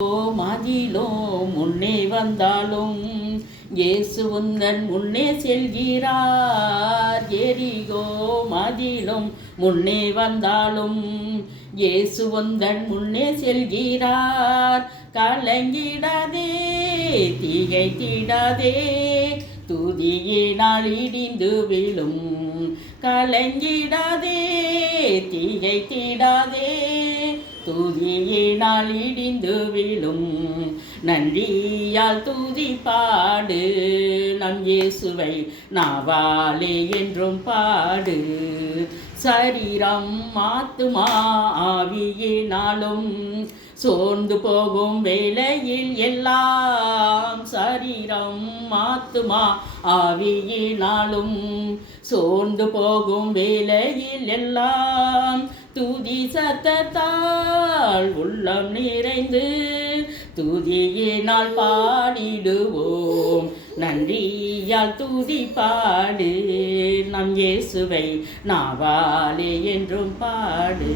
மதிலோ முன்னே வந்தாலும் இயேசு உந்தன் முன்னே செல்கிறார். எரிகோ மதிலும் முன்னே வந்தாலும் இயேசு உந்தன் முன்னே செல்கிறார். கலங்கிடாதே, திகைத்திடாதே, துதியினால் இடிந்து விழும். கலங்கிடாதே, திகைத்திடாதே, துதியினால் இடிந்து விழும். நன்றியால் துதி பாடு, நம் இயேசுவை நாவாலே என்றும் பாடு. சரீரம் ஆத்துமா ஆவியினாலும் சோர்ந்து போகும் வேளையில் எல்லாம், சரீரம் ஆத்துமா ஆவியினாலும் சோர்ந்து போகும் வேளையில் எல்லாம், துதி சத்தத்தால் உள்ளம் நிறைந்து துதியினால் பாடிடுவோம். நன்றியால் துதி பாடு, நம் இயேசுவை நாவாலே என்றும் பாடு.